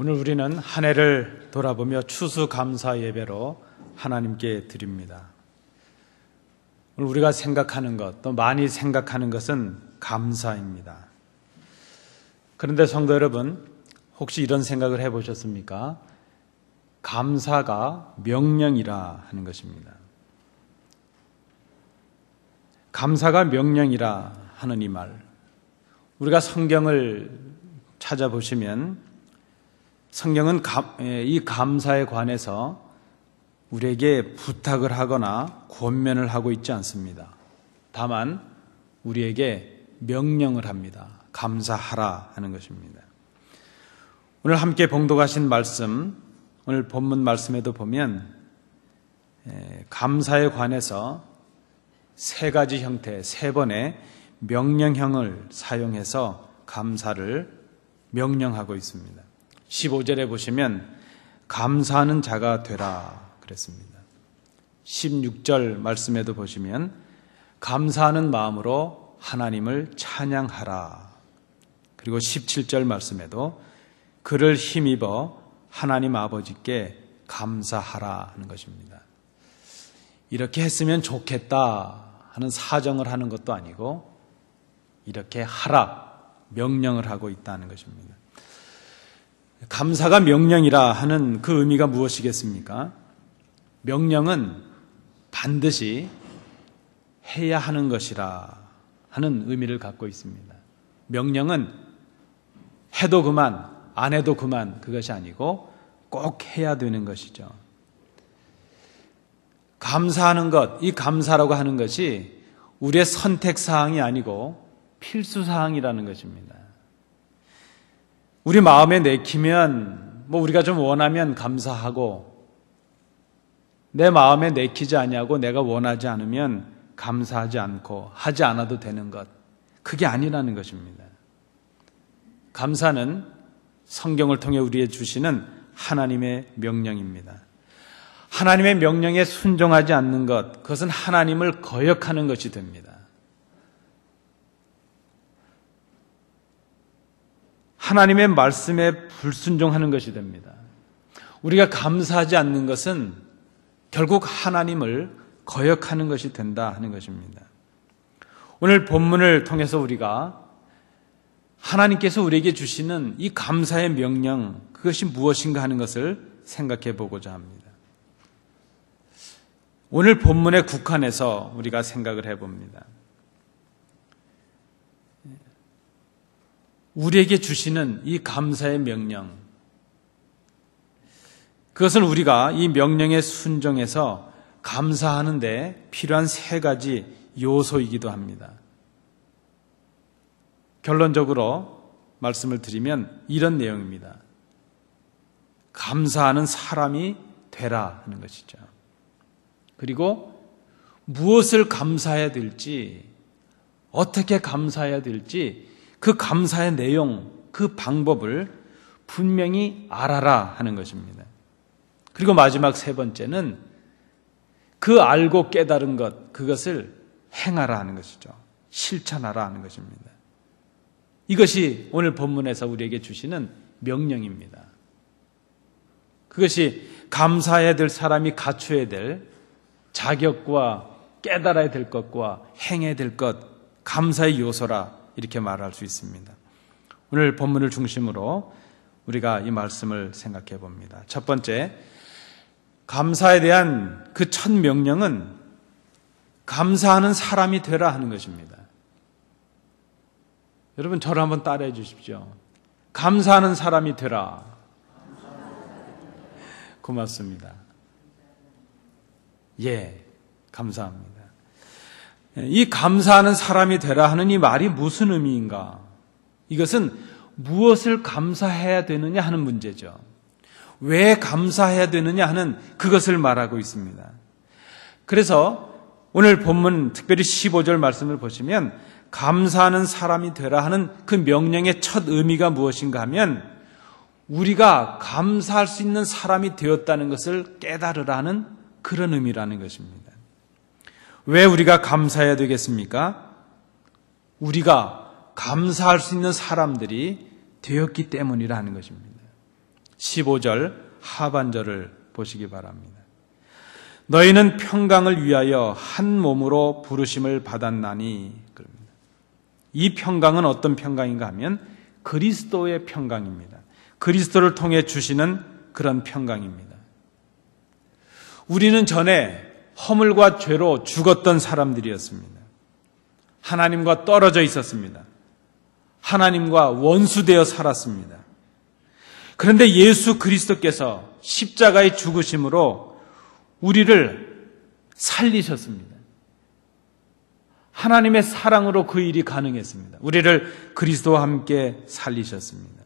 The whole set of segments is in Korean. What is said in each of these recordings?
오늘 우리는 한 해를 돌아보며 추수감사 예배로 하나님께 드립니다. 오늘 우리가 생각하는 것, 또 많이 생각하는 것은 감사입니다. 그런데 성도 여러분, 혹시 이런 생각을 해보셨습니까? 감사가 명령이라 하는 것입니다. 감사가 명령이라 하는 이 말, 우리가 성경을 찾아보시면 성경은 이 감사에 관해서 우리에게 부탁을 하거나 권면을 하고 있지 않습니다. 다만 우리에게 명령을 합니다. 감사하라 하는 것입니다. 오늘 함께 봉독하신 말씀, 오늘 본문 말씀에도 보면 감사에 관해서 세 가지 형태, 세 번의 명령형을 사용해서 감사를 명령하고 있습니다. 15절에 보시면 감사하는 자가 되라 그랬습니다. 16절 말씀에도 보시면 감사하는 마음으로 하나님을 찬양하라. 그리고 17절 말씀에도 그를 힘입어 하나님 아버지께 감사하라 하는 것입니다. 이렇게 했으면 좋겠다 하는 사정을 하는 것도 아니고 이렇게 하라, 명령을 하고 있다는 것입니다. 감사가 명령이라 하는 그 의미가 무엇이겠습니까? 명령은 반드시 해야 하는 것이라 하는 의미를 갖고 있습니다. 명령은 해도 그만, 안 해도 그만 그것이 아니고 꼭 해야 되는 것이죠. 감사하는 것, 이 감사라고 하는 것이 우리의 선택사항이 아니고 필수사항이라는 것입니다. 우리 마음에 내키면 우리가 좀 원하면 감사하고 내 마음에 내키지 아니하고 내가 원하지 않으면 감사하지 않고 하지 않아도 되는 것, 그게 아니라는 것입니다. 감사는 성경을 통해 우리에게 주시는 하나님의 명령입니다. 하나님의 명령에 순종하지 않는 것, 그것은 하나님을 거역하는 것이 됩니다. 하나님의 말씀에 불순종하는 것이 됩니다. 우리가 감사하지 않는 것은 결국 하나님을 거역하는 것이 된다 하는 것입니다. 오늘 본문을 통해서 우리가 하나님께서 우리에게 주시는 이 감사의 명령, 그것이 무엇인가 하는 것을 생각해 보고자 합니다. 오늘 본문에 국한해서 우리가 생각을 해봅니다. 우리에게 주시는 이 감사의 명령, 그것은 우리가 이 명령에 순종해서 감사하는데 필요한 세 가지 요소이기도 합니다. 결론적으로 말씀을 드리면 이런 내용입니다. 감사하는 사람이 되라 하는 것이죠. 그리고 무엇을 감사해야 될지, 어떻게 감사해야 될지 그 감사의 내용, 그 방법을 분명히 알아라 하는 것입니다. 그리고 마지막 세 번째는 그 알고 깨달은 것, 그것을 행하라 하는 것이죠. 실천하라 하는 것입니다. 이것이 오늘 본문에서 우리에게 주시는 명령입니다. 그것이 감사해야 될 사람이 갖춰야 될 자격과 깨달아야 될 것과 행해야 될 것, 감사의 요소라 이렇게 말할 수 있습니다. 오늘 본문을 중심으로 우리가 이 말씀을 생각해 봅니다. 첫 번째, 감사에 대한 그 첫 명령은 감사하는 사람이 되라 하는 것입니다. 여러분 저를 한번 따라해 주십시오. 감사하는 사람이 되라. 고맙습니다. 예, 감사합니다. 이 감사하는 사람이 되라 하는 이 말이 무슨 의미인가? 이것은 무엇을 감사해야 되느냐 하는 문제죠. 왜 감사해야 되느냐 하는 그것을 말하고 있습니다. 그래서 오늘 본문 특별히 15절 말씀을 보시면 감사하는 사람이 되라 하는 그 명령의 첫 의미가 무엇인가 하면 우리가 감사할 수 있는 사람이 되었다는 것을 깨달으라는 그런 의미라는 것입니다. 왜 우리가 감사해야 되겠습니까? 우리가 감사할 수 있는 사람들이 되었기 때문이라는 것입니다. 15절 하반절을 보시기 바랍니다. 너희는 평강을 위하여 한 몸으로 부르심을 받았나니. 이 평강은 어떤 평강인가 하면 그리스도의 평강입니다. 그리스도를 통해 주시는 그런 평강입니다. 우리는 전에 허물과 죄로 죽었던 사람들이었습니다. 하나님과 떨어져 있었습니다. 하나님과 원수되어 살았습니다. 그런데 예수 그리스도께서 십자가의 죽으심으로 우리를 살리셨습니다. 하나님의 사랑으로 그 일이 가능했습니다. 우리를 그리스도와 함께 살리셨습니다.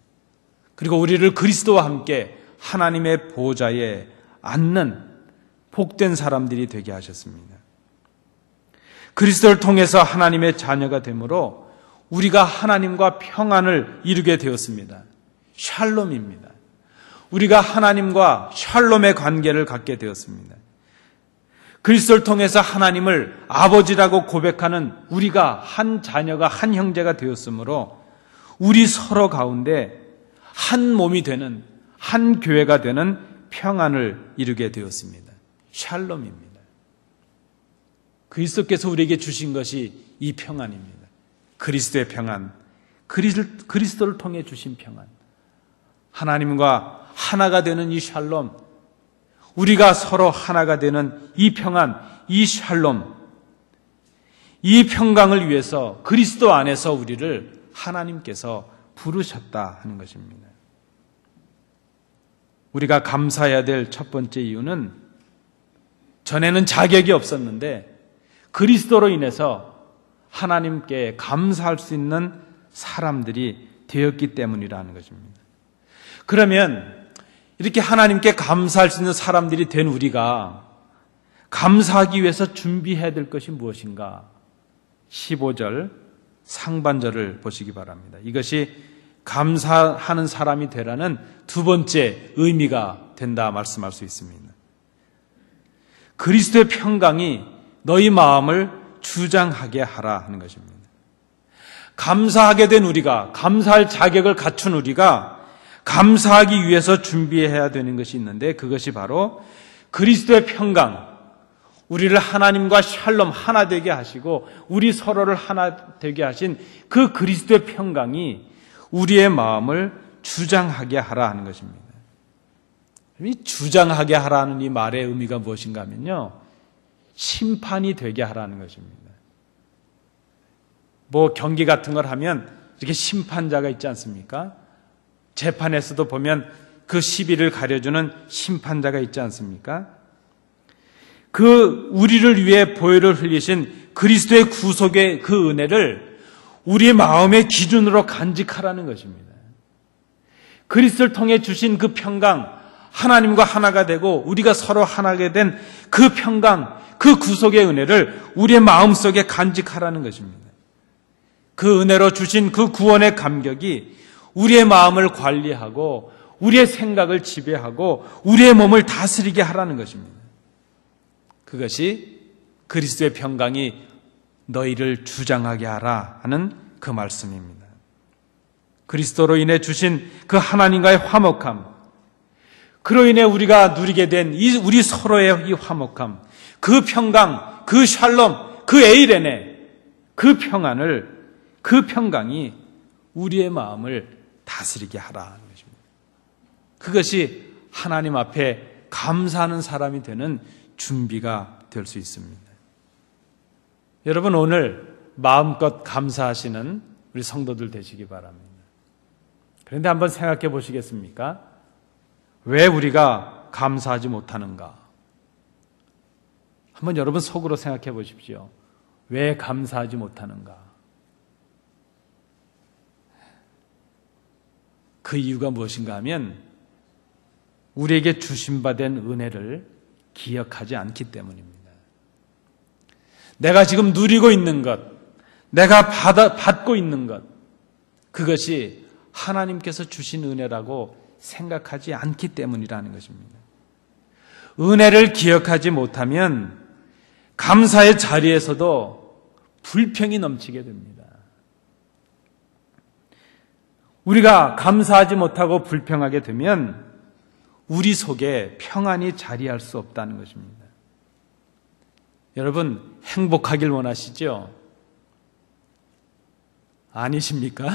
그리고 우리를 그리스도와 함께 하나님의 보좌에 앉는 복된 사람들이 되게 하셨습니다. 그리스도를 통해서 하나님의 자녀가 되므로 우리가 하나님과 평안을 이루게 되었습니다. 샬롬입니다. 우리가 하나님과 샬롬의 관계를 갖게 되었습니다. 그리스도를 통해서 하나님을 아버지라고 고백하는 우리가 한 자녀가 한 형제가 되었으므로 우리 서로 가운데 한 몸이 되는, 한 교회가 되는 평안을 이루게 되었습니다. 샬롬입니다. 그리스도께서 우리에게 주신 것이 이 평안입니다. 그리스도의 평안, 그리스도를 통해 주신 평안, 하나님과 하나가 되는 이 샬롬, 우리가 서로 하나가 되는 이 평안, 이 샬롬, 이 평강을 위해서 그리스도 안에서 우리를 하나님께서 부르셨다 하는 것입니다. 우리가 감사해야 될 첫 번째 이유는 전에는 자격이 없었는데 그리스도로 인해서 하나님께 감사할 수 있는 사람들이 되었기 때문이라는 것입니다. 그러면 이렇게 하나님께 감사할 수 있는 사람들이 된 우리가 감사하기 위해서 준비해야 될 것이 무엇인가? 15절 상반절을 보시기 바랍니다. 이것이 감사하는 사람이 되라는 두 번째 의미가 된다 말씀할 수 있습니다. 그리스도의 평강이 너희 마음을 주장하게 하라 하는 것입니다. 감사하게 된 우리가, 감사할 자격을 갖춘 우리가 감사하기 위해서 준비해야 되는 것이 있는데 그것이 바로 그리스도의 평강, 우리를 하나님과 샬롬 하나 되게 하시고 우리 서로를 하나 되게 하신 그 그리스도의 평강이 우리의 마음을 주장하게 하라 하는 것입니다. 이 주장하게 하라는 이 말의 의미가 무엇인가 하면요, 심판이 되게 하라는 것입니다. 뭐 경기 같은 걸 하면 이렇게 심판자가 있지 않습니까? 재판에서도 보면 그 시비를 가려주는 심판자가 있지 않습니까? 그 우리를 위해 보혈을 흘리신 그리스도의 구속의 그 은혜를 우리의 마음의 기준으로 간직하라는 것입니다. 그리스도를 통해 주신 그 평강, 하나님과 하나가 되고 우리가 서로 하나가 된 그 평강, 그 구속의 은혜를 우리의 마음속에 간직하라는 것입니다. 그 은혜로 주신 그 구원의 감격이 우리의 마음을 관리하고 우리의 생각을 지배하고 우리의 몸을 다스리게 하라는 것입니다. 그것이 그리스도의 평강이 너희를 주장하게 하라 하는 그 말씀입니다. 그리스도로 인해 주신 그 하나님과의 화목함, 그로 인해 우리가 누리게 된 우리 서로의 이 화목함, 그 평강, 그 샬롬, 그 에이레네, 그 평안을, 그 평강이 우리의 마음을 다스리게 하라는 것입니다. 그것이 하나님 앞에 감사하는 사람이 되는 준비가 될 수 있습니다. 여러분, 오늘 마음껏 감사하시는 우리 성도들 되시기 바랍니다. 그런데 한번 생각해 보시겠습니까? 왜 우리가 감사하지 못하는가? 한번 여러분 속으로 생각해 보십시오. 왜 감사하지 못하는가? 그 이유가 무엇인가 하면 우리에게 주심받은 은혜를 기억하지 않기 때문입니다. 내가 지금 누리고 있는 것, 내가 받고 있는 것, 그것이 하나님께서 주신 은혜라고 생각하지 않기 때문이라는 것입니다. 은혜를 기억하지 못하면 감사의 자리에서도 불평이 넘치게 됩니다. 우리가 감사하지 못하고 불평하게 되면 우리 속에 평안이 자리할 수 없다는 것입니다. 여러분, 행복하길 원하시죠? 아니십니까?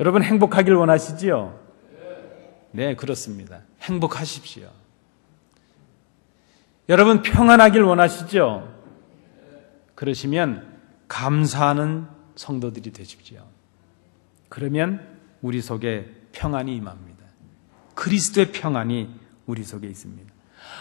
여러분, 행복하길 원하시지요? 네, 그렇습니다. 행복하십시오. 여러분, 평안하길 원하시죠? 그러시면 감사하는 성도들이 되십시오. 그러면 우리 속에 평안이 임합니다. 그리스도의 평안이 우리 속에 있습니다.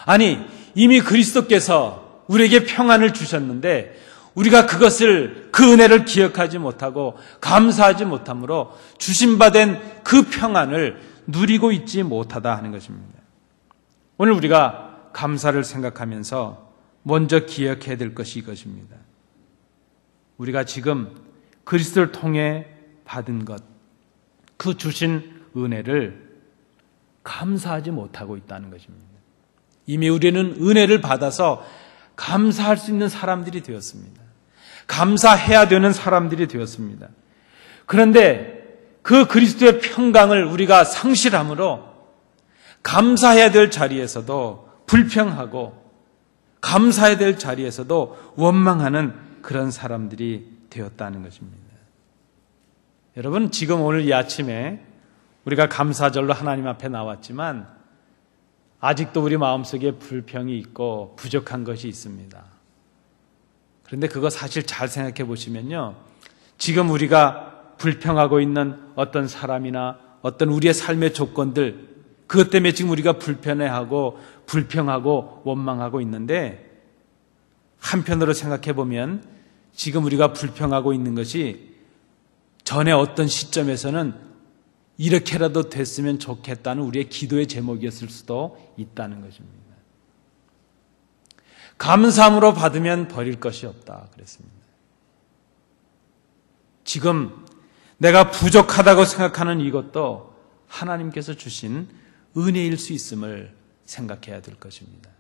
아니, 이미 그리스도께서 우리에게 평안을 주셨는데 우리가 그 은혜를 기억하지 못하고 감사하지 못함으로 주심받은 그 평안을 누리고 있지 못하다 하는 것입니다. 오늘 우리가 감사를 생각하면서 먼저 기억해야 될 것이 이것입니다. 우리가 지금 그리스도를 통해 받은 것, 그 주신 은혜를 감사하지 못하고 있다는 것입니다. 이미 우리는 은혜를 받아서 감사할 수 있는 사람들이 되었습니다. 감사해야 되는 사람들이 되었습니다. 그런데 그 그리스도의 평강을 우리가 상실함으로 감사해야 될 자리에서도 불평하고 감사해야 될 자리에서도 원망하는 그런 사람들이 되었다는 것입니다. 여러분, 지금 오늘 이 아침에 우리가 감사절로 하나님 앞에 나왔지만 아직도 우리 마음속에 불평이 있고 부족한 것이 있습니다. 그런데 그거 사실 잘 생각해 보시면요, 지금 우리가 불평하고 있는 어떤 사람이나 어떤 우리의 삶의 조건들, 그것 때문에 지금 우리가 불편해하고 불평하고 원망하고 있는데, 한편으로 생각해 보면 지금 우리가 불평하고 있는 것이 전에 어떤 시점에서는 이렇게라도 됐으면 좋겠다는 우리의 기도의 제목이었을 수도 있다는 것입니다. 감사함으로 받으면 버릴 것이 없다 그랬습니다. 지금 내가 부족하다고 생각하는 이것도 하나님께서 주신 은혜일 수 있음을 생각해야 될 것입니다.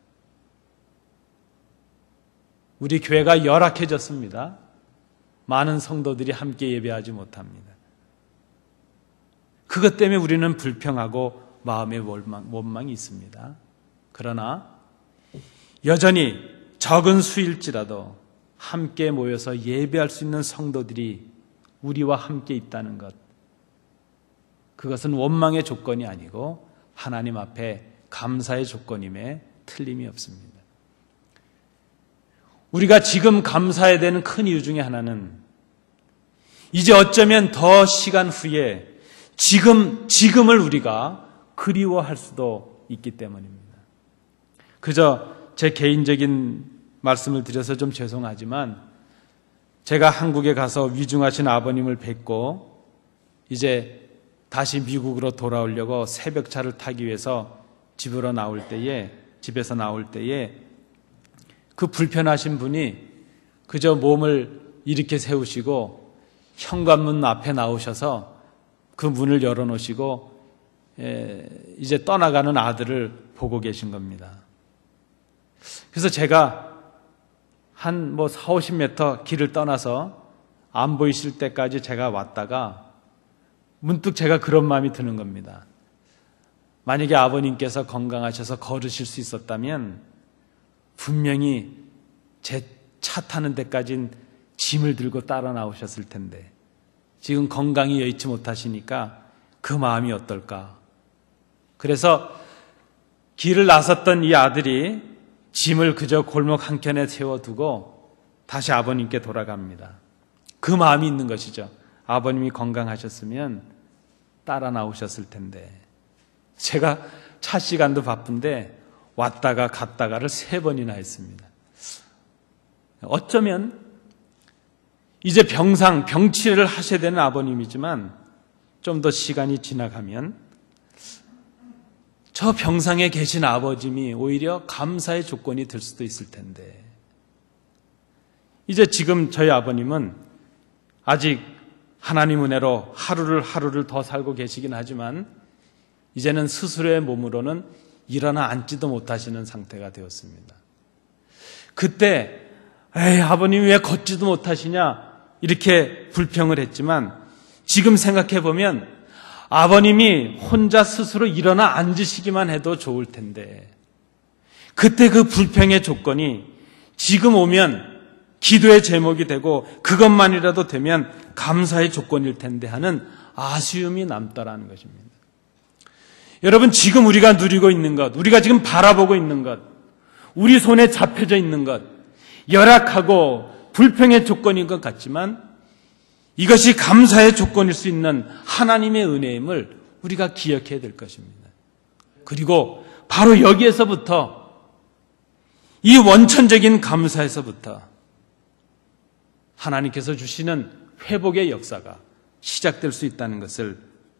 우리 교회가 열악해졌습니다. 많은 성도들이 함께 예배하지 못합니다. 그것 때문에 우리는 불평하고 마음의 원망이 있습니다. 그러나 여전히 적은 수일지라도 함께 모여서 예배할 수 있는 성도들이 우리와 함께 있다는 것, 그것은 원망의 조건이 아니고 하나님 앞에 감사의 조건임에 틀림이 없습니다. 우리가 지금 감사해야 되는 큰 이유 중에 하나는 이제 어쩌면 더 시간 후에 지금을 우리가 그리워할 수도 있기 때문입니다. 그저 제 개인적인 말씀을 드려서 좀 죄송하지만 제가 한국에 가서 위중하신 아버님을 뵙고 이제 다시 미국으로 돌아오려고 새벽차를 타기 위해서 집에서 나올 때에 그 불편하신 분이 그저 몸을 이렇게 세우시고 현관문 앞에 나오셔서 그 문을 열어놓으시고 이제 떠나가는 아들을 보고 계신 겁니다. 그래서 제가 한 40-50m 길을 떠나서 안 보이실 때까지 제가 왔다가 문득 제가 그런 마음이 드는 겁니다. 만약에 아버님께서 건강하셔서 걸으실 수 있었다면 분명히 제 차 타는 데까지는 짐을 들고 따라 나오셨을 텐데 지금 건강이 여의치 못하시니까 그 마음이 어떨까. 그래서 길을 나섰던 이 아들이 짐을 그저 골목 한켠에 세워두고 다시 아버님께 돌아갑니다. 그 마음이 있는 것이죠. 아버님이 건강하셨으면 따라 나오셨을 텐데 제가 차 시간도 바쁜데 왔다가 갔다가를 3번이나 했습니다. 어쩌면 이제 병치레를 하셔야 되는 아버님이지만 좀 더 시간이 지나가면 저 병상에 계신 아버님이 오히려 감사의 조건이 될 수도 있을 텐데 이제 지금 저희 아버님은 아직 하나님 은혜로 하루를 더 살고 계시긴 하지만 이제는 스스로의 몸으로는 일어나 앉지도 못하시는 상태가 되었습니다. 그때 아버님이 왜 걷지도 못하시냐 이렇게 불평을 했지만 지금 생각해 보면 아버님이 혼자 스스로 일어나 앉으시기만 해도 좋을 텐데 그때 그 불평의 조건이 지금 오면 기도의 제목이 되고 그것만이라도 되면 감사의 조건일 텐데 하는 아쉬움이 남다라는 것입니다. 여러분, 지금 우리가 누리고 있는 것, 우리가 지금 바라보고 있는 것, 우리 손에 잡혀져 있는 것, 열악하고 불평의 조건인 것 같지만 이것이 감사의 조건일 수 있는 하나님의 은혜임을 우리가 기억해야 될 것입니다. 그리고 바로 여기에서부터, 이 원천적인 감사에서부터 하나님께서 주시는 회복의 역사가 시작될 수 있다는 것을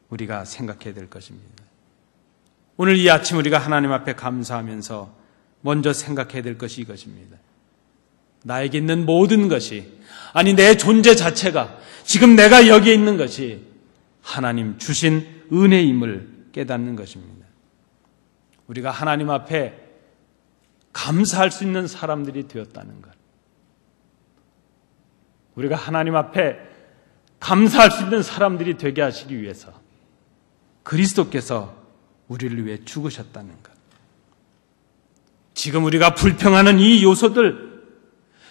우리가 생각해야 될 것입니다. 오늘 이 아침 우리가 하나님 앞에 감사하면서 먼저 생각해야 될 것이 이것입니다. 나에게 있는 모든 것이, 아니 내 존재 자체가, 지금 내가 여기에 있는 것이 하나님 주신 은혜임을 깨닫는 것입니다. 우리가 하나님 앞에 감사할 수 있는 사람들이 되었다는 것, 우리가 하나님 앞에 감사할 수 있는 사람들이 되게 하시기 위해서 그리스도께서 우리를 위해 죽으셨다는 것, 지금 우리가 불평하는 이 요소들,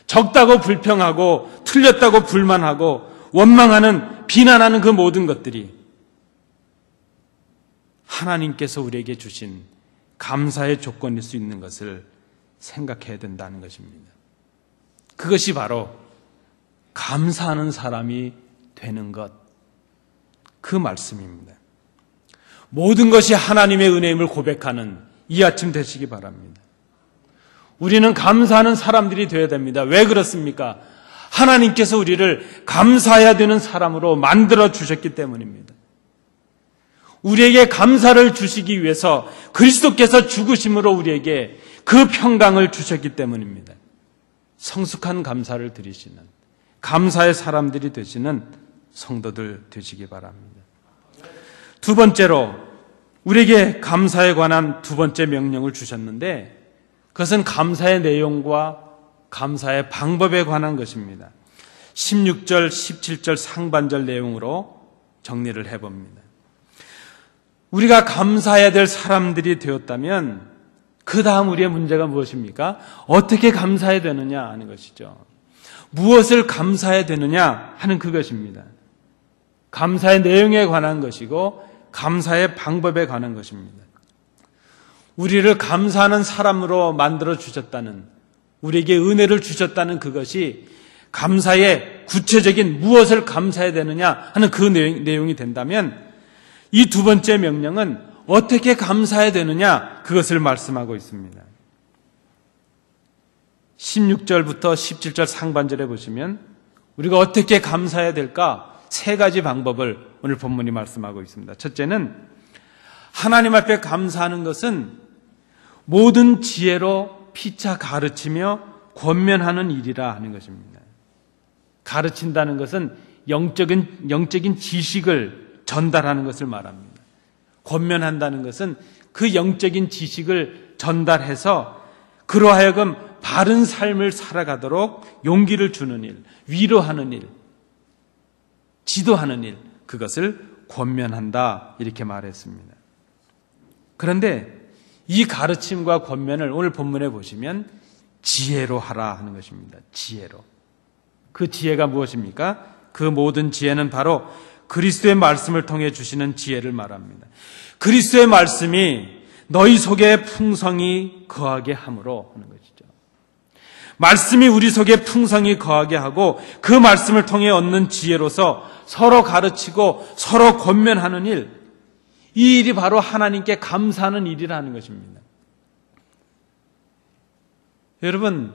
적다고 불평하고 틀렸다고 불만하고 원망하는, 비난하는 그 모든 것들이 하나님께서 우리에게 주신 감사의 조건일 수 있는 것을 생각해야 된다는 것입니다. 그것이 바로 감사하는 사람이 되는 것, 그 말씀입니다. 모든 것이 하나님의 은혜임을 고백하는 이 아침 되시기 바랍니다. 우리는 감사하는 사람들이 되어야 됩니다. 왜 그렇습니까? 하나님께서 우리를 감사해야 되는 사람으로 만들어 주셨기 때문입니다. 우리에게 감사를 주시기 위해서 그리스도께서 죽으심으로 우리에게 그 평강을 주셨기 때문입니다. 성숙한 감사를 드리시는, 감사의 사람들이 되시는 성도들 되시기 바랍니다. 두 번째로 우리에게 감사에 관한 두 번째 명령을 주셨는데, 그것은 감사의 내용과 감사의 방법에 관한 것입니다. 16절, 17절 상반절 내용으로 정리를 해봅니다. 우리가 감사해야 될 사람들이 되었다면 그 다음 우리의 문제가 무엇입니까? 어떻게 감사해야 되느냐 하는 것이죠. 무엇을 감사해야 되느냐 하는 그것입니다. 감사의 내용에 관한 것이고 감사의 방법에 관한 것입니다. 우리를 감사하는 사람으로 만들어 주셨다는, 우리에게 은혜를 주셨다는 그것이 감사의 구체적인 무엇을 감사해야 되느냐 하는 그 내용이 된다면, 이 두 번째 명령은 어떻게 감사해야 되느냐, 그것을 말씀하고 있습니다. 16절부터 17절 상반절에 보시면 우리가 어떻게 감사해야 될까? 세 가지 방법을 오늘 본문이 말씀하고 있습니다. 첫째는 하나님 앞에 감사하는 것은 모든 지혜로 피차 가르치며 권면하는 일이라 하는 것입니다. 가르친다는 것은 영적인 지식을 전달하는 것을 말합니다. 권면한다는 것은 그 영적인 지식을 전달해서 그로 하여금 바른 삶을 살아가도록 용기를 주는 일, 위로하는 일, 지도하는 일, 그것을 권면한다, 이렇게 말했습니다. 그런데 이 가르침과 권면을 오늘 본문에 보시면 지혜로 하라 하는 것입니다. 지혜로. 그 지혜가 무엇입니까? 그 모든 지혜는 바로 그리스도의 말씀을 통해 주시는 지혜를 말합니다. 그리스도의 말씀이 너희 속에 풍성히 거하게 함으로 하는 것이죠. 말씀이 우리 속에 풍성히 거하게 하고 그 말씀을 통해 얻는 지혜로서 서로 가르치고 서로 권면하는 일, 이 일이 바로 하나님께 감사하는 일이라는 것입니다. 여러분,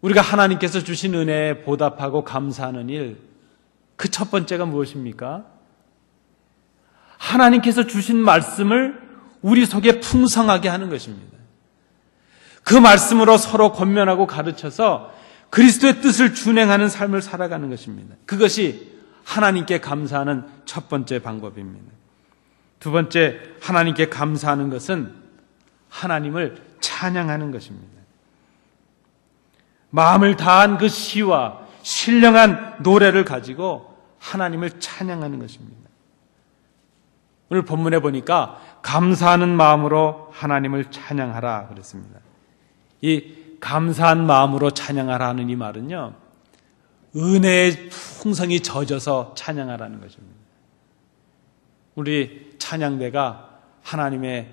우리가 하나님께서 주신 은혜에 보답하고 감사하는 일, 그 첫 번째가 무엇입니까? 하나님께서 주신 말씀을 우리 속에 풍성하게 하는 것입니다. 그 말씀으로 서로 권면하고 가르쳐서 그리스도의 뜻을 준행하는 삶을 살아가는 것입니다. 그것이 하나님께 감사하는 첫 번째 방법입니다. 두 번째, 하나님께 감사하는 것은 하나님을 찬양하는 것입니다. 마음을 다한 그 시와 신령한 노래를 가지고 하나님을 찬양하는 것입니다. 오늘 본문에 보니까 감사하는 마음으로 하나님을 찬양하라 그랬습니다. 이 감사한 마음으로 찬양하라 하는 이 말은요, 은혜의 풍성이 젖어서 찬양하라는 것입니다. 우리 찬양대가 하나님의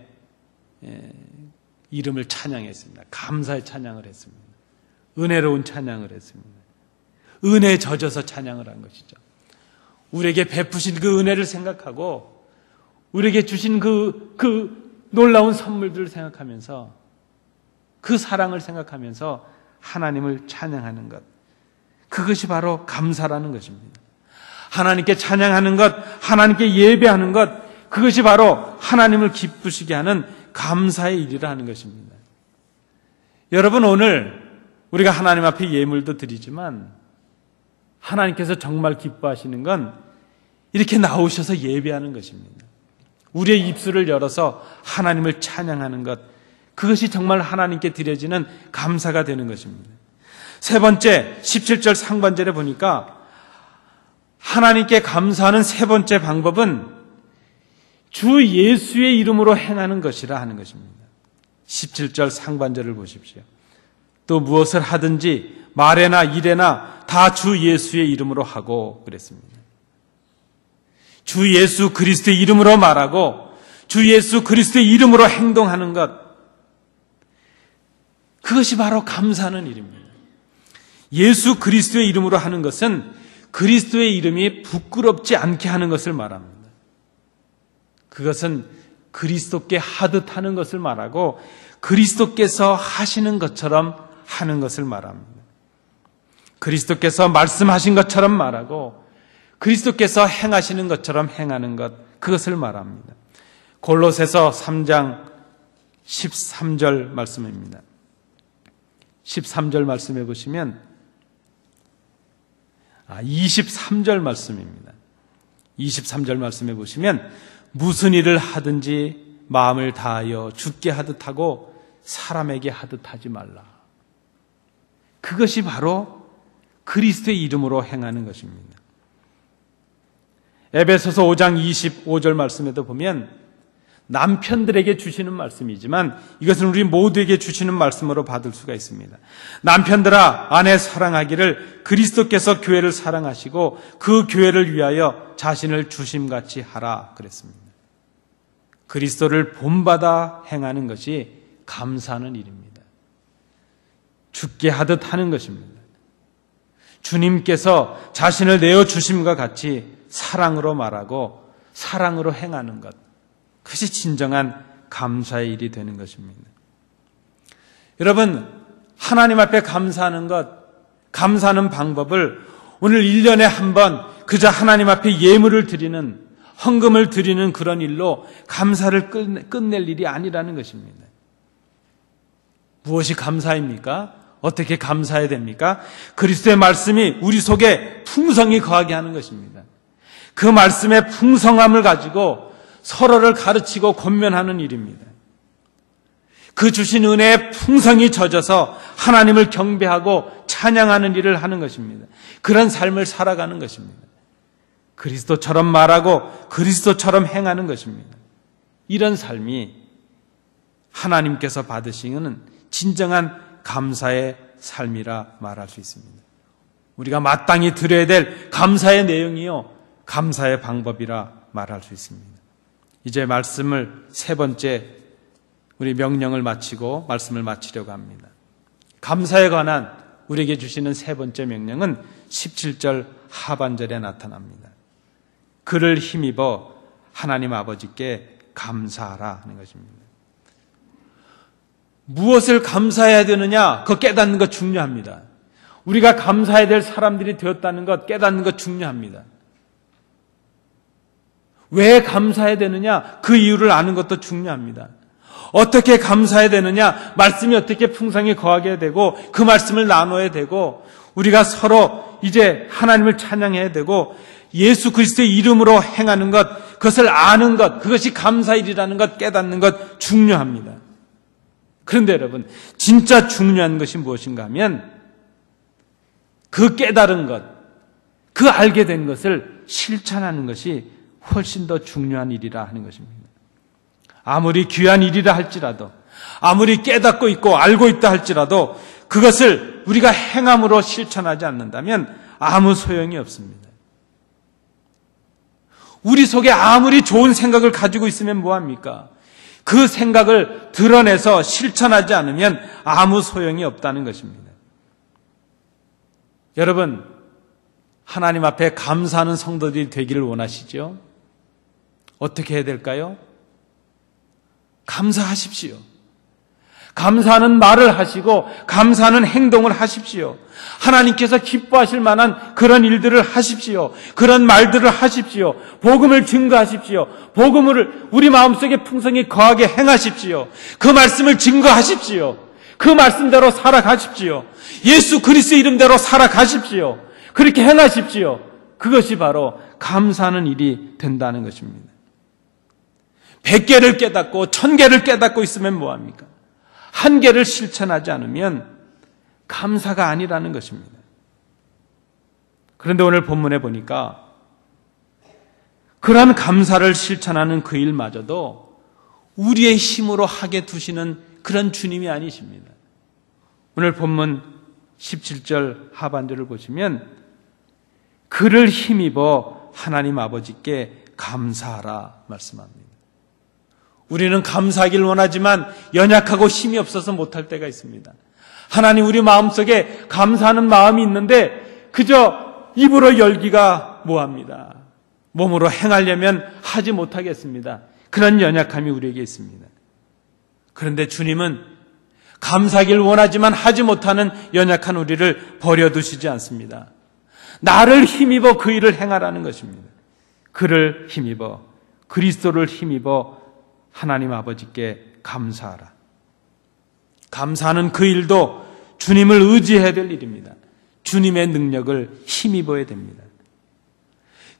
이름을 찬양했습니다. 감사의 찬양을 했습니다. 은혜로운 찬양을 했습니다. 은혜에 젖어서 찬양을 한 것이죠. 우리에게 베푸신 그 은혜를 생각하고 우리에게 주신 그 놀라운 선물들을 생각하면서 그 사랑을 생각하면서 하나님을 찬양하는 것, 그것이 바로 감사라는 것입니다. 하나님께 찬양하는 것, 하나님께 예배하는 것, 그것이 바로 하나님을 기쁘시게 하는 감사의 일이라 하는 것입니다. 여러분, 오늘 우리가 하나님 앞에 예물도 드리지만 하나님께서 정말 기뻐하시는 건 이렇게 나오셔서 예배하는 것입니다. 우리의 입술을 열어서 하나님을 찬양하는 것, 그것이 정말 하나님께 드려지는 감사가 되는 것입니다. 세 번째, 17절 상반절에 보니까 하나님께 감사하는 세 번째 방법은 주 예수의 이름으로 행하는 것이라 하는 것입니다. 17절 상반절을 보십시오. 또 무엇을 하든지 말에나 일에나 다 주 예수의 이름으로 하고 그랬습니다. 주 예수 그리스도의 이름으로 말하고 주 예수 그리스도의 이름으로 행동하는 것, 그것이 바로 감사하는 일입니다. 예수 그리스도의 이름으로 하는 것은 그리스도의 이름이 부끄럽지 않게 하는 것을 말합니다. 그것은 그리스도께 하듯 하는 것을 말하고 그리스도께서 하시는 것처럼 하는 것을 말합니다. 그리스도께서 말씀하신 것처럼 말하고 그리스도께서 행하시는 것처럼 행하는 것, 그것을 말합니다. 골로새서 3장 13절 말씀입니다. 13절 말씀해 보시면 23절 말씀입니다. 23절 말씀해 보시면 무슨 일을 하든지 마음을 다하여 주께 하듯 하고 사람에게 하듯 하지 말라. 그것이 바로 그리스도의 이름으로 행하는 것입니다. 에베소서 5장 25절 말씀에도 보면 남편들에게 주시는 말씀이지만 이것은 우리 모두에게 주시는 말씀으로 받을 수가 있습니다. 남편들아, 아내 사랑하기를 그리스도께서 교회를 사랑하시고 그 교회를 위하여 자신을 주심같이 하라 그랬습니다. 그리스도를 본받아 행하는 것이 감사하는 일입니다. 죽게 하듯 하는 것입니다. 주님께서 자신을 내어주심과 같이 사랑으로 말하고 사랑으로 행하는 것, 그것이 진정한 감사의 일이 되는 것입니다. 여러분, 하나님 앞에 감사하는 것, 감사하는 방법을 오늘 1년에 한 번 그저 하나님 앞에 예물을 드리는, 헌금을 드리는 그런 일로 감사를 끝낼 일이 아니라는 것입니다. 무엇이 감사입니까? 어떻게 감사해야 됩니까? 그리스도의 말씀이 우리 속에 풍성히 거하게 하는 것입니다. 그 말씀의 풍성함을 가지고 서로를 가르치고 권면하는 일입니다. 그 주신 은혜에 풍성히 젖어서 하나님을 경배하고 찬양하는 일을 하는 것입니다. 그런 삶을 살아가는 것입니다. 그리스도처럼 말하고 그리스도처럼 행하는 것입니다. 이런 삶이 하나님께서 받으시는 진정한 감사의 삶이라 말할 수 있습니다. 우리가 마땅히 드려야 될 감사의 내용이요, 감사의 방법이라 말할 수 있습니다. 이제 말씀을 세 번째 우리 명령을 마치고 말씀을 마치려고 합니다. 감사에 관한 우리에게 주시는 세 번째 명령은 17절 하반절에 나타납니다. 그를 힘입어 하나님 아버지께 감사하라 하는 것입니다. 무엇을 감사해야 되느냐, 그거 깨닫는 것 중요합니다. 우리가 감사해야 될 사람들이 되었다는 것 깨닫는 것 중요합니다. 왜 감사해야 되느냐, 그 이유를 아는 것도 중요합니다. 어떻게 감사해야 되느냐, 말씀이 어떻게 풍성히 거하게 되고 그 말씀을 나눠야 되고 우리가 서로 이제 하나님을 찬양해야 되고 예수 그리스도의 이름으로 행하는 것, 그것을 아는 것, 그것이 감사일이라는 것 깨닫는 것 중요합니다. 그런데 여러분, 진짜 중요한 것이 무엇인가 하면 그 깨달은 것, 그 알게 된 것을 실천하는 것이 훨씬 더 중요한 일이라 하는 것입니다. 아무리 귀한 일이라 할지라도, 아무리 깨닫고 있고 알고 있다 할지라도 그것을 우리가 행함으로 실천하지 않는다면 아무 소용이 없습니다. 우리 속에 아무리 좋은 생각을 가지고 있으면 뭐합니까? 그 생각을 드러내서 실천하지 않으면 아무 소용이 없다는 것입니다. 여러분, 하나님 앞에 감사하는 성도들이 되기를 원하시죠? 어떻게 해야 될까요? 감사하십시오. 감사하는 말을 하시고 감사하는 행동을 하십시오. 하나님께서 기뻐하실 만한 그런 일들을 하십시오. 그런 말들을 하십시오. 복음을 증거하십시오. 복음을 우리 마음속에 풍성히 거하게 행하십시오. 그 말씀을 증거하십시오. 그 말씀대로 살아가십시오. 예수 그리스도 이름대로 살아가십시오. 그렇게 행하십시오. 그것이 바로 감사하는 일이 된다는 것입니다. 100개를 깨닫고 1000개를 깨닫고 있으면 뭐합니까? 한 개를 실천하지 않으면 감사가 아니라는 것입니다. 그런데 오늘 본문에 보니까 그러한 감사를 실천하는 그 일마저도 우리의 힘으로 하게 두시는 그런 주님이 아니십니다. 오늘 본문 17절 하반절을 보시면 그를 힘입어 하나님 아버지께 감사하라 말씀합니다. 우리는 감사하길 원하지만 연약하고 힘이 없어서 못할 때가 있습니다. 하나님, 우리 마음속에 감사하는 마음이 있는데 그저 입으로 열기가 뭐합니다. 몸으로 행하려면 하지 못하겠습니다. 그런 연약함이 우리에게 있습니다. 그런데 주님은 감사하길 원하지만 하지 못하는 연약한 우리를 버려두시지 않습니다. 나를 힘입어 그 일을 행하라는 것입니다. 그를 힘입어, 그리스도를 힘입어 하나님 아버지께 감사하라. 감사하는 그 일도 주님을 의지해야 될 일입니다. 주님의 능력을 힘입어야 됩니다.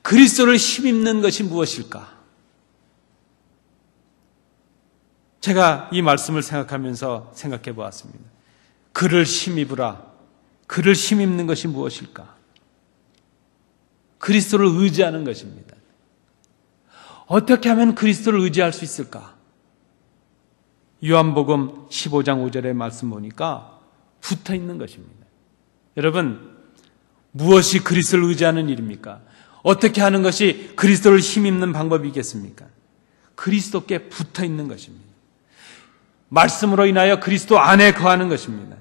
그리스도를 힘입는 것이 무엇일까? 제가 이 말씀을 생각하면서 생각해 보았습니다. 그를 힘입으라. 그를 힘입는 것이 무엇일까? 그리스도를 의지하는 것입니다. 어떻게 하면 그리스도를 의지할 수 있을까? 요한복음 15장 5절의 말씀 보니까 붙어 있는 것입니다. 여러분, 무엇이 그리스도를 의지하는 일입니까? 어떻게 하는 것이 그리스도를 힘입는 방법이겠습니까? 그리스도께 붙어 있는 것입니다. 말씀으로 인하여 그리스도 안에 거하는 것입니다.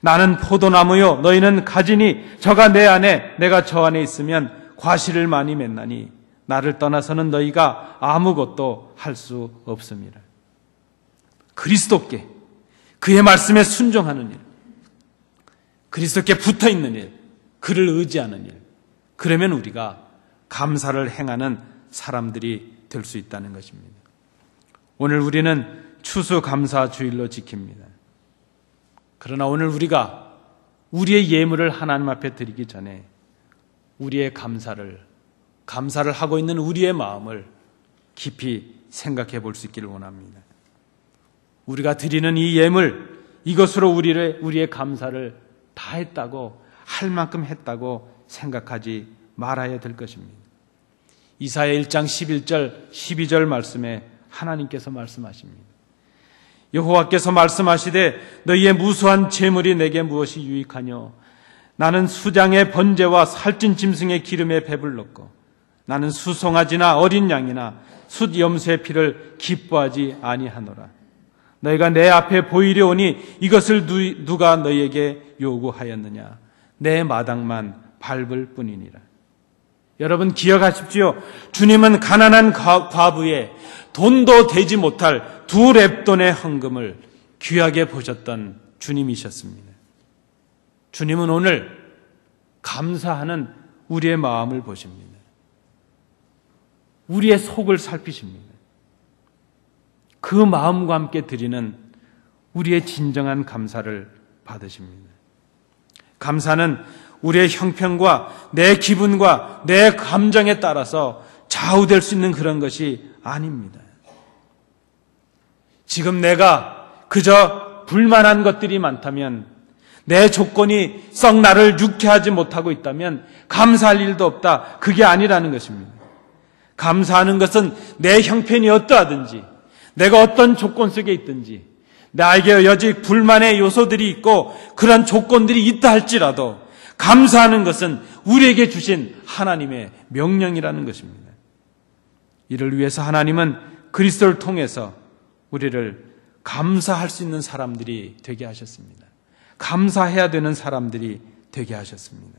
나는 포도나무요 너희는 가지니 저가 내 안에 내가 저 안에 있으면 과실을 많이 맺나니 나를 떠나서는 너희가 아무것도 할 수 없습니다. 그리스도께, 그의 말씀에 순종하는 일, 그리스도께 붙어있는 일, 그를 의지하는 일, 그러면 우리가 감사를 행하는 사람들이 될 수 있다는 것입니다. 오늘 우리는 추수감사주일로 지킵니다. 그러나 오늘 우리가 우리의 예물을 하나님 앞에 드리기 전에 우리의 감사를 하고 있는 우리의 마음을 깊이 생각해 볼 수 있기를 원합니다. 우리가 드리는 이 예물, 이것으로 우리의 감사를 다 했다고, 할 만큼 했다고 생각하지 말아야 될 것입니다. 이사야 1장 11절, 12절 말씀에 하나님께서 말씀하십니다. 여호와께서 말씀하시되 너희의 무수한 재물이 내게 무엇이 유익하뇨? 나는 수장의 번제와 살찐 짐승의 기름에 배불렀고 나는 수송아지나 어린 양이나 숫 염소의 피를 기뻐하지 아니하노라. 너희가 내 앞에 보이려 오니 이것을 누가 너희에게 요구하였느냐? 내 마당만 밟을 뿐이니라. 여러분 기억하십시오. 주님은 가난한 과부의 돈도 되지 못할 2렙돈의 헌금을 귀하게 보셨던 주님이셨습니다. 주님은 오늘 감사하는 우리의 마음을 보십니다. 우리의 속을 살피십니다. 그 마음과 함께 드리는 우리의 진정한 감사를 받으십니다. 감사는 우리의 형편과 내 기분과 내 감정에 따라서 좌우될 수 있는 그런 것이 아닙니다. 지금 내가 그저 불만한 것들이 많다면, 내 조건이 썩 나를 유쾌하지 못하고 있다면 감사할 일도 없다. 그게 아니라는 것입니다. 감사하는 것은 내 형편이 어떠하든지, 내가 어떤 조건 속에 있든지, 나에게 여직 불만의 요소들이 있고 그런 조건들이 있다 할지라도 감사하는 것은 우리에게 주신 하나님의 명령이라는 것입니다. 이를 위해서 하나님은 그리스도를 통해서 우리를 감사할 수 있는 사람들이 되게 하셨습니다. 감사해야 되는 사람들이 되게 하셨습니다.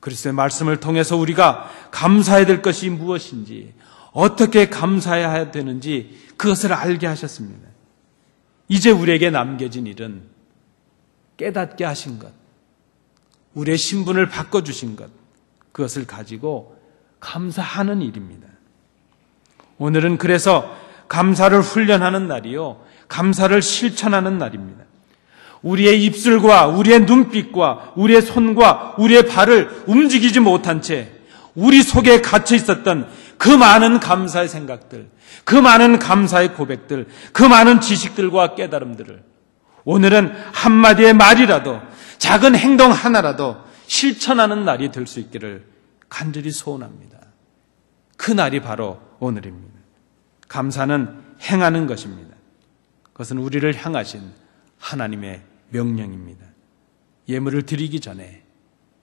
그리스도의 말씀을 통해서 우리가 감사해야 될 것이 무엇인지, 어떻게 감사해야 되는지 그것을 알게 하셨습니다. 이제 우리에게 남겨진 일은 깨닫게 하신 것, 우리의 신분을 바꿔주신 것, 그것을 가지고 감사하는 일입니다. 오늘은 그래서 감사를 훈련하는 날이요, 감사를 실천하는 날입니다. 우리의 입술과 우리의 눈빛과 우리의 손과 우리의 발을 움직이지 못한 채 우리 속에 갇혀 있었던 그 많은 감사의 생각들, 그 많은 감사의 고백들, 그 많은 지식들과 깨달음들을 오늘은 한마디의 말이라도, 작은 행동 하나라도 실천하는 날이 될 수 있기를 간절히 소원합니다. 그 날이 바로 오늘입니다. 감사는 행하는 것입니다. 그것은 우리를 향하신 하나님의 명령입니다. 예물을 드리기 전에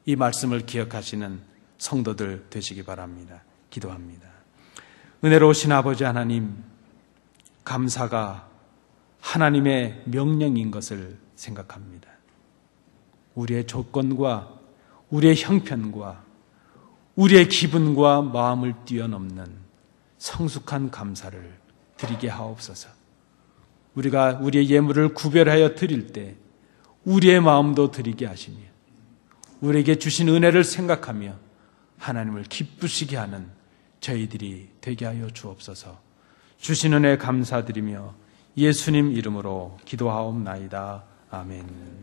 이 말씀을 기억하시는 성도들 되시기 바랍니다. 기도합니다. 은혜로우신 아버지 하나님, 감사가 하나님의 명령인 것을 생각합니다. 우리의 조건과 우리의 형편과 우리의 기분과 마음을 뛰어넘는 성숙한 감사를 드리게 하옵소서. 우리가 우리의 예물을 구별하여 드릴 때 우리의 마음도 드리게 하시며 우리에게 주신 은혜를 생각하며 하나님을 기쁘시게 하는 저희들이 되게 하여 주옵소서. 주신 은혜 감사드리며 예수님 이름으로 기도하옵나이다. 아멘.